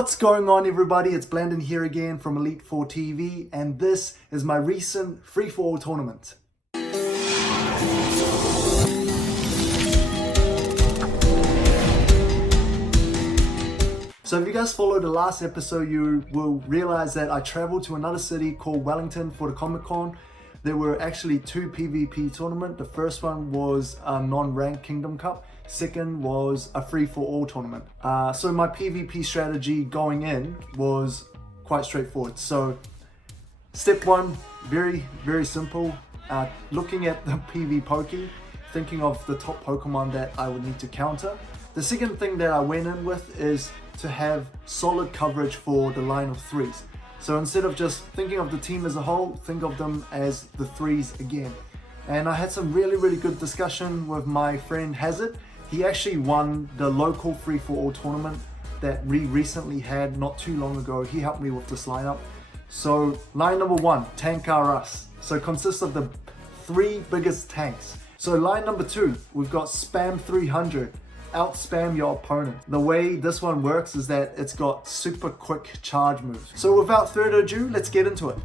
What's going on, everybody? It's Blandon here again from Elite 4 TV, and this is my recent free-for-all tournament. So if you guys followed the last episode, you will realize that I traveled to another city called Wellington for the Comic-Con. There were actually two PvP tournaments. The first one was a non-ranked Kingdom Cup. Second was a free-for-all tournament. So my PvP strategy going in was quite straightforward. So step one, very simple. Looking at the PV Poke, thinking of the top Pokemon that I would need to counter. The second thing that I went in with is to have solid coverage for the line of threes. So instead of just thinking of the team as a whole, think of them as the threes again. And I had some really good discussion with my friend Hazard. He actually won the local free-for-all tournament that we recently had not too long ago. He helped me with this lineup. So line number one, Tank R Us. So it consists of the three biggest tanks. So line number two, we've got Spam 300. Out spam your opponent. The way this one works is that it's got super quick charge moves. So without further ado, let's get into it.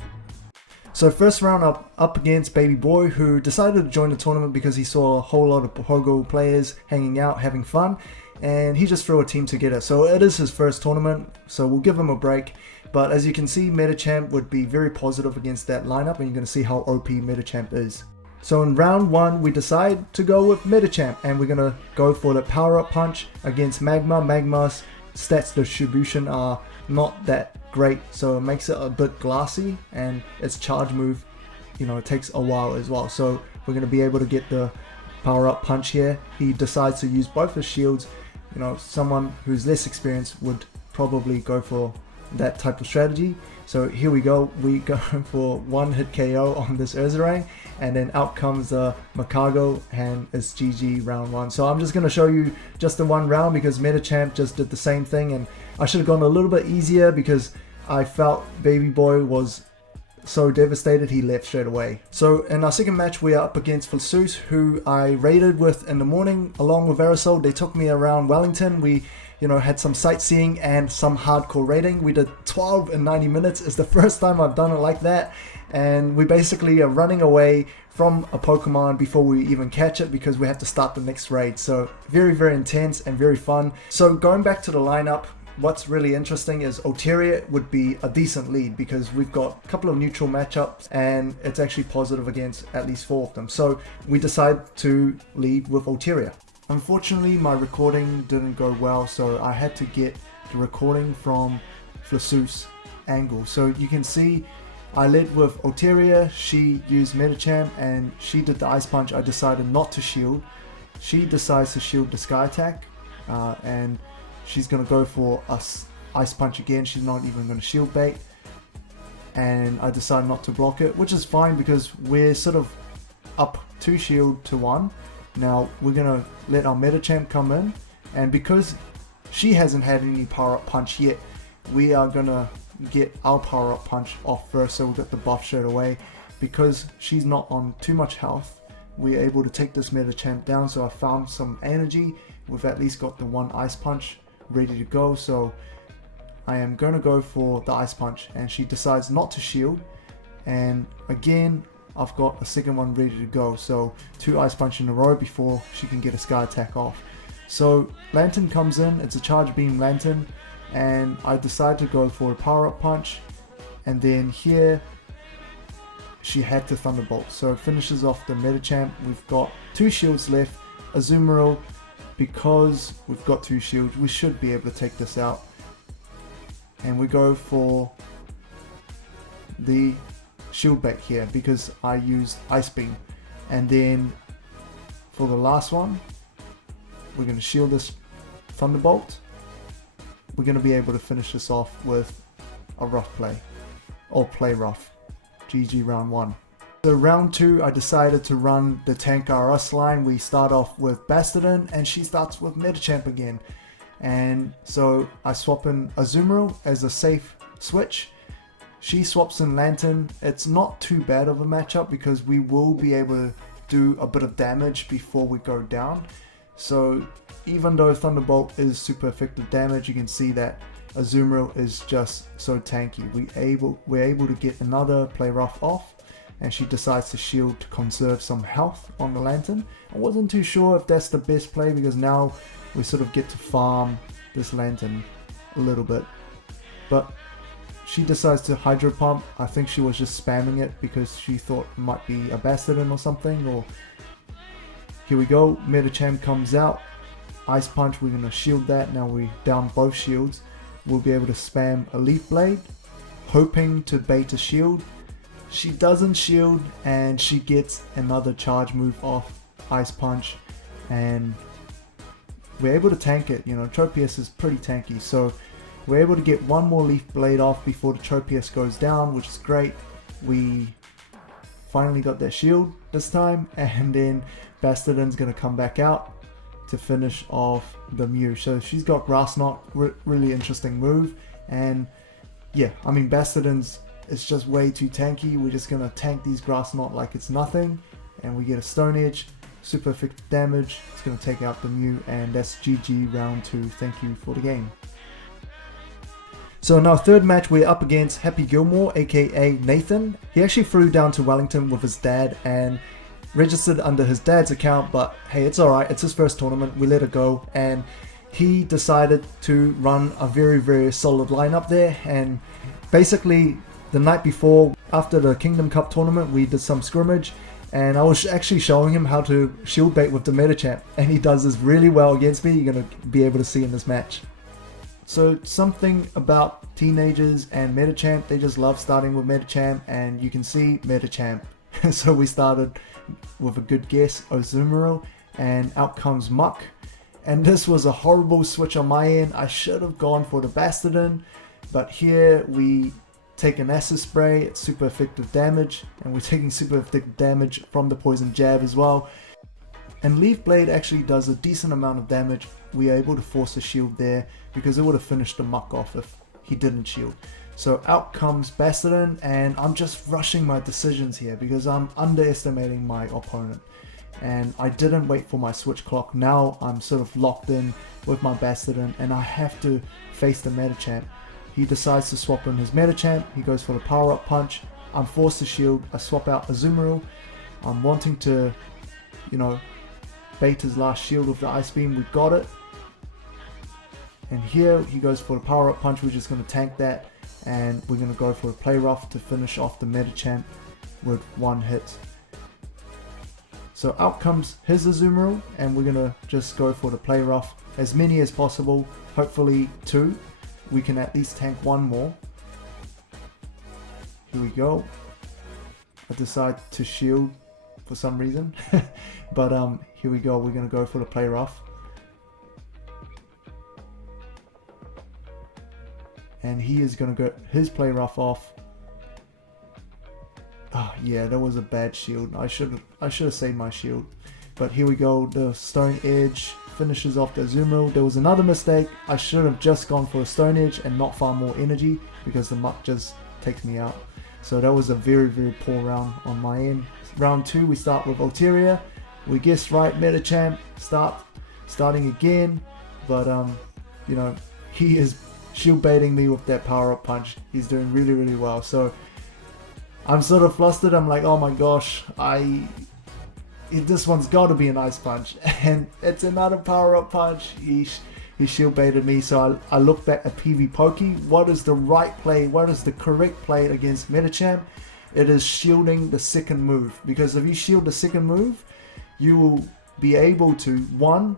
So first round up against Babyboy, who decided to join the tournament because he saw a whole lot of Pogo players hanging out, having fun, and he just threw a team together. So it is his first tournament, so we'll give him a break. But as you can see, Metachamp would be very positive against that lineup, and you're going to see how OP Metachamp is. So in round one, we decide to go with Metachamp, and we're going to go for the Power Up Punch against Magma. Magma's stats distribution are not that great, so it makes it a bit glassy, and its charge move, it takes a while as well. So we're going to be able to get the Power Up Punch here. He decides to use both his shields. Someone who's less experienced would probably go for that type of strategy. So here we go, we go for one hit KO on this Urzarang, and then out comes Makago, and it's GG round one. So I'm just going to show you just the one round because Metachamp just did the same thing, and I should have gone a little bit easier because I felt Babyboy was so devastated he left straight away. So in our second match, we are up against Flasus, who I raided with in the morning along with Aerosol. They took me around Wellington. We had some sightseeing and some hardcore raiding. We did 12 in 90 minutes. It's the first time I've done it like that. And we basically are running away from a Pokemon before we even catch it because we have to start the next raid. So very intense and very fun. So going back to the lineup, what's really interesting is Oteria would be a decent lead because we've got a couple of neutral matchups and it's actually positive against at least 4 of them. So we decide to lead with Oteria. Unfortunately, my recording didn't go well, so I had to get the recording from Flasus angle. So you can see I led with Oteria, she used Metachamp, and she did the Ice Punch. I decided not to shield. She decides to shield the Sky Attack, and she's going to go for us Ice Punch again. She's not even going to shield bait, and I decided not to block it, which is fine because we're sort of up 2 shield to 1. Now we're going to let our Metachamp come in, and because she hasn't had any Power Up Punch yet, we are going to get our Power Up Punch off first, so we'll get the buff straight away. Because she's not on too much health, we're able to take this Metachamp down. So I found some energy. We've at least got the one Ice Punch ready to go, so I am going to go for the Ice Punch, and she decides not to shield, and again I've got a second one ready to go. So 2 Ice Punch in a row before she can get a Sky Attack off. So Lantern comes in, it's a Charge Beam Lantern, and I decide to go for a Power Up Punch, and then here she had to Thunderbolt. So it finishes off the Metachamp. We've got 2 shields left. Azumarill, because we've got 2 shields, we should be able to take this out. And we go for the shield bait here because I used Ice Beam. And then for the last one, we're going to shield this Thunderbolt. We're going to be able to finish this off with a rough play, or play rough. GG round 1. So round 2, I decided to run the Tank R Us line. We start off with Bastardin, and she starts with Metachamp again. And so I swap in Azumarill as a safe switch. She swaps in Lantern. It's not too bad of a matchup because we will be able to do a bit of damage before we go down. So even though Thunderbolt is super effective damage, you can see that Azumarill is just so tanky. We're able to get another play rough off, and she decides to shield to conserve some health on the Lantern. I wasn't too sure if that's the best play, because now we sort of get to farm this Lantern a little bit. But she decides to Hydro Pump. I think she was just spamming it because she thought it might be a Bastardon or something. Or here we go, Medicham comes out. Ice Punch, we're going to shield that. Now we down both shields. We'll be able to spam a Leaf Blade, hoping to bait a shield. She doesn't shield, and she gets another charge move off Ice Punch, and we're able to tank it. You know, Tropius is pretty tanky, so we're able to get one more Leaf Blade off before the Tropius goes down, which is great. We finally got that shield this time, and then Bastardon's going to come back out to finish off the Mew. So she's got Grass Knot, really interesting move. And yeah, I mean, Bastardon's is just way too tanky. We're just going to tank these Grass Knot like it's nothing, and we get a Stone Edge, super effective damage. It's going to take out the Mew, and that's GG round 2. Thank you for the game. So in our third match, we're up against HappyGilmore, aka Nathan. He actually flew down to Wellington with his dad and registered under his dad's account, but hey, it's alright, it's his first tournament, we let it go. And he decided to run a very solid lineup there. And basically the night before, after the Kingdom Cup tournament, we did some scrimmage, and I was actually showing him how to shield bait with the Medicham, and he does this really well against me. You're going to be able to see in this match. So something about teenagers and Medicham, they just love starting with Medicham, and you can see Medicham. So we started with a good guess, Azumarill, and out comes Muck. And this was a horrible switch on my end. I should have gone for the Bastardon, but here we take an Acid Spray. It's super effective damage, and we're taking super effective damage from the Poison Jab as well. And Leaf Blade actually does a decent amount of damage. We are able to force a shield there, because it would have finished the Muck off if he didn't shield. So out comes Bastardon, and I'm just rushing my decisions here because I'm underestimating my opponent. And I didn't wait for my switch clock. Now I'm sort of locked in with my Bastardon, and I have to face the Medicham. He decides to swap in his Medicham. He goes for the Power Up Punch. I'm forced to shield. I swap out Azumarill. I'm wanting to, you know, bait his last shield with the Ice Beam. We got it. And here he goes for the Power Up Punch. We're just going to tank that, and we're going to go for a Play Rough to finish off the Medicham with one hit. So out comes his Azumarill, and we're going to just go for the Play Rough. As many as possible, hopefully 2. We can at least tank one more. Here we go. I decide to shield for some reason. But here we go. We're going to go for the Play Rough. And he is going to go his Play Rough off. Oh yeah, that was a bad shield. I should have saved my shield. But here we go. The Stone Edge finishes off the Azumarill. There was another mistake. I should have just gone for a Stone Edge and not farm more energy, because the Muck just takes me out. So that was a very poor round on my end. Round 2, we start with Ulteria. We guessed right, Medicham starting again. But you know, he is shield baiting me with that Power Up Punch. He's doing really well. So I'm sort of flustered. I'm like, oh my gosh, this one's got to be an Ice Punch, and it's another Power Up Punch. He shield baited me. So I look back at PvP. What is the right play? What is the correct play against Medicham? It is shielding the second move, because if you shield the second move, you will be able to, 1,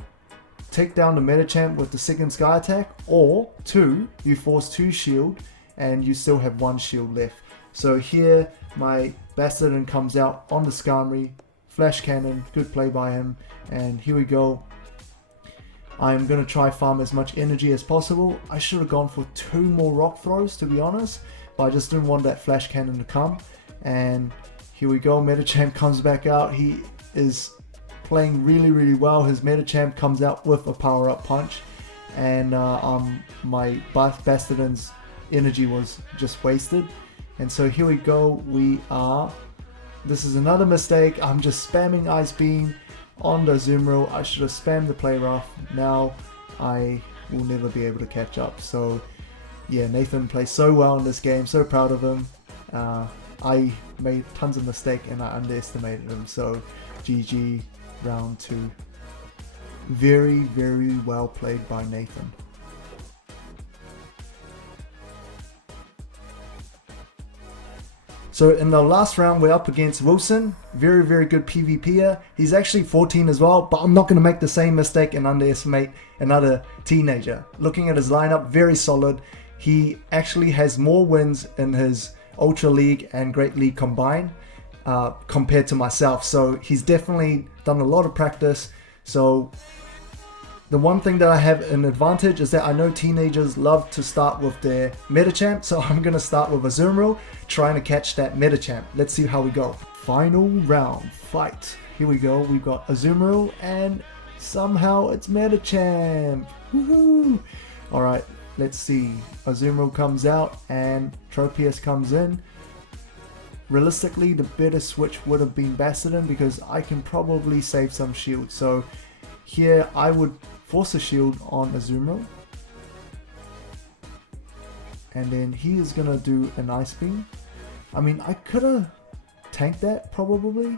take down the Medicham with the second Sky Attack, or 2, you force 2 shield and you still have 1 shield left. So here my Bastardon comes out on the Skarmory, Flash Cannon, good play by him, and here we go. I'm going to try farm as much energy as possible. I should have gone for 2 more Rock Throws, to be honest, but I just didn't want that Flash Cannon to come. And here we go, Medicham comes back out. He is playing really well. His Medicham comes out with a Power Up Punch, and my Bastardon's energy was just wasted. And so here we go. This is another mistake. I'm just spamming Ice Beam on the Azumarill. I should have spammed the Play Rough. Now I will never be able to catch up. So yeah, Nathan plays so well in this game, so proud of him. I made tons of mistakes and I underestimated him, so GG round 2. Very, very well played by Nathan. So in the last round, we're up against Wilson. Very, very good PvPer. He's actually 14 as well, but I'm not going to make the same mistake and underestimate another teenager. Looking at his lineup, very solid. He actually has more wins in his Ultra League and Great League combined compared to myself. So he's definitely done a lot of practice. So the one thing that I have an advantage is that I know teenagers love to start with their meta champ, so I'm going to start with Azumarill, trying to catch that meta champ. Let's see how we go. Final round, fight. Here we go, we've got Azumarill and somehow it's meta champ. Woohoo! Alright, let's see. Azumarill comes out and Tropius comes in. Realistically, the better switch would have been Bastion because I can probably save some shield. So here I would force a shield on Azumarill, and then he is gonna do an Ice Beam. I mean, I could have tanked that probably,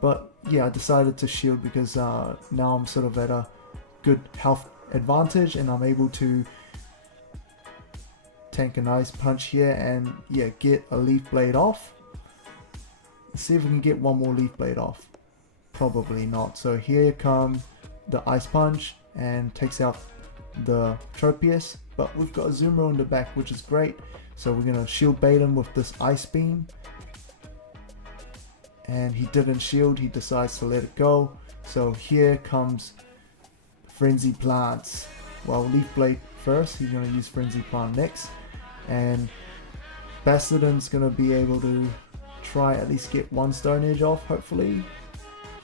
but yeah, I decided to shield because now I'm sort of at a good health advantage and I'm able to tank an Ice Punch here and yeah, get a Leaf Blade off. Let's see if we can get one more Leaf Blade off. Probably not. So here comes the Ice Punch and takes out the Tropius, but we've got Azumarill in the back, which is great. So we're gonna shield bait him with this Ice Beam, and he didn't shield, he decides to let it go. So here comes Frenzy Plants. Well, Leaf Blade first, he's gonna use Frenzy Plant next, and Bastardon's gonna be able to try at least get one Stone Edge off, hopefully.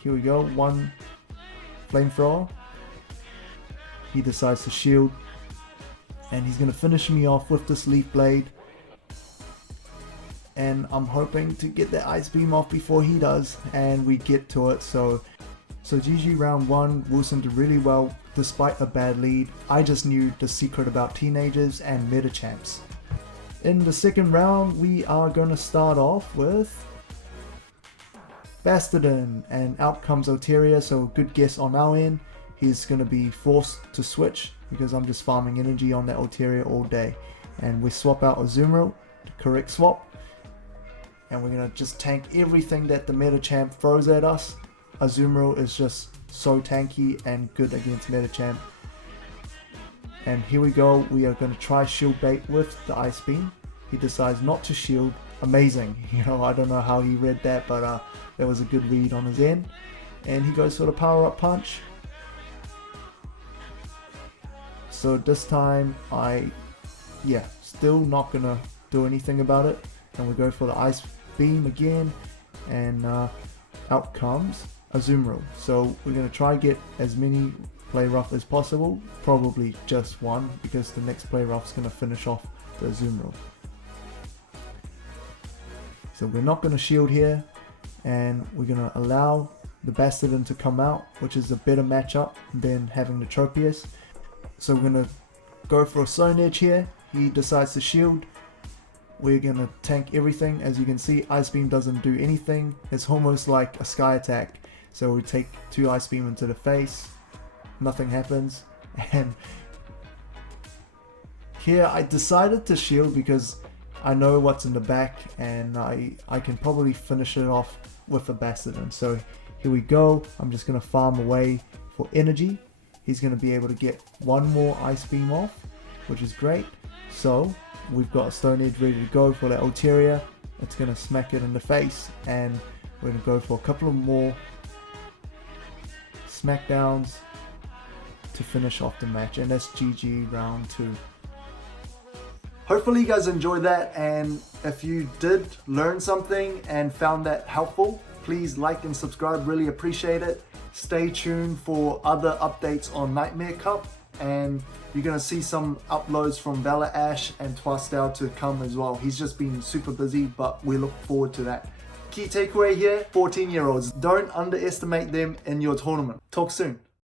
Here we go, one Flamethrower. He decides to shield, and he's going to finish me off with this Leaf Blade, and I'm hoping to get that Ice Beam off before he does, and we get to it. So GG round 1. Wilson did really well despite a bad lead. I just knew the secret about teenagers and meta champs. In the second round, we are going to start off with Bastardon, and out comes Oteria, so good guess on our end. He's going to be forced to switch because I'm just farming energy on that Oteria all day. And we swap out Azumarill, the correct swap. And we're going to just tank everything that the meta champ throws at us. Azumarill is just so tanky and good against meta champ. And here we go, we are going to try shield bait with the Ice Beam. He decides not to shield. Amazing. You know, I don't know how he read that, but that was a good read on his end. And he goes for the power up punch. So this time still not gonna do anything about it, and we go for the Ice Beam again, and out comes Azumarill. So we're gonna try get as many play rough as possible, probably just one because the next play rough is gonna finish off the Azumarill. So we're not gonna shield here, and we're gonna allow the Bastardon to come out, which is a better matchup than having the Tropius. So we're going to go for a Stone Edge here. He decides to shield. We're going to tank everything. As you can see, Ice Beam doesn't do anything. It's almost like a Sky Attack. So we take 2 Ice Beam into the face. Nothing happens. And here I decided to shield because I know what's in the back, and I can probably finish it off with a Bastardon. So here we go. I'm just going to farm away for energy. He's going to be able to get one more Ice Beam off, which is great. So we've got a Stone Edge ready to go for that Oteria. It's going to smack it in the face, and we're going to go for a couple of more smackdowns to finish off the match, and that's GG round 2. Hopefully you guys enjoyed that, and if you did learn something and found that helpful, please like and subscribe, really appreciate it. Stay tuned for other updates on Nightmare Cup, and you're going to see some uploads from ValorAsh and Twastel to come as well. He's just been super busy, but we look forward to that. Key takeaway here, 14-year-olds, don't underestimate them in your tournament. Talk soon.